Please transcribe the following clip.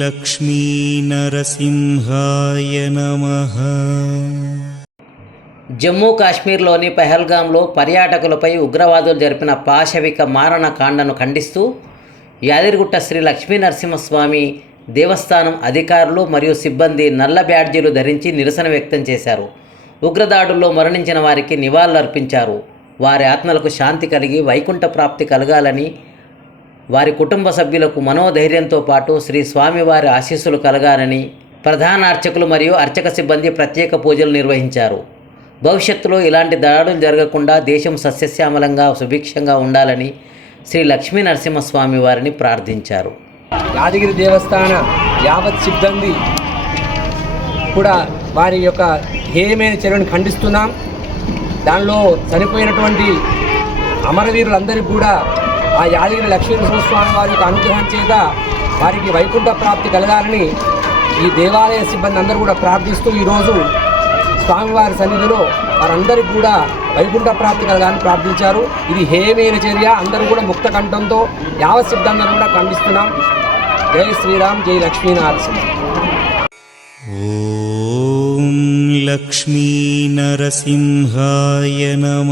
లక్ష్మీనరసింహాయ నమ. జమ్మూ కాశ్మీర్లోని పెహల్గాంలో పర్యాటకులపై ఉగ్రవాదులు జరిపిన పాశవిక మారణ కాండను ఖండిస్తూ యాదిరిగుట్ట శ్రీ లక్ష్మీ నరసింహస్వామి దేవస్థానం అధికారులు మరియు సిబ్బంది నల్ల బ్యాడ్జీలు ధరించి నిరసన వ్యక్తం చేశారు. ఉగ్రదాడుల్లో మరణించిన వారికి నివాళులర్పించారు. వారి ఆత్మలకు శాంతి కలిగి వైకుంఠ ప్రాప్తి కలగాలని వారి కుటుంబ సభ్యులకు మనోధైర్యంతో పాటు శ్రీ స్వామివారి ఆశీస్సులు కలగాలని ప్రధాన అర్చకులు మరియు అర్చక సిబ్బంది ప్రత్యేక పూజలు నిర్వహించారు. భవిష్యత్తులో ఇలాంటి దాడులు జరగకుండా దేశం సస్యశ్యామలంగా సుభిక్షంగా ఉండాలని శ్రీ లక్ష్మీ నరసింహస్వామి వారిని ప్రార్థించారు. యాదగిరి దేవస్థాన యావత్ సిబ్బంది కూడా వారి యొక్క హేయమైన చర్యను ఖండిస్తున్నాం. దానిలో చనిపోయినటువంటి అమరవీరులందరికీ కూడా ఆ యాదగిరి లక్ష్మీ స్వామి వారికి అనుగ్రహం చేత వారికి వైకుంఠ ప్రాప్తి కలగాలని ఈ దేవాలయ సిబ్బంది అందరూ కూడా ప్రార్థిస్తూ ఈరోజు స్వామివారి సన్నిధిలో వారందరికీ కూడా వైకుంఠ ప్రాప్తి కలగాలని ప్రార్థించారు. ఇది హేమైన చర్య. అందరూ కూడా ముక్త కంఠంతో యావ సిబ్బంది కూడా ఖండిస్తున్నాం. జై శ్రీరామ్ జై లక్ష్మీనరసింహ లక్ష్మీ నరసింహాయ నమ.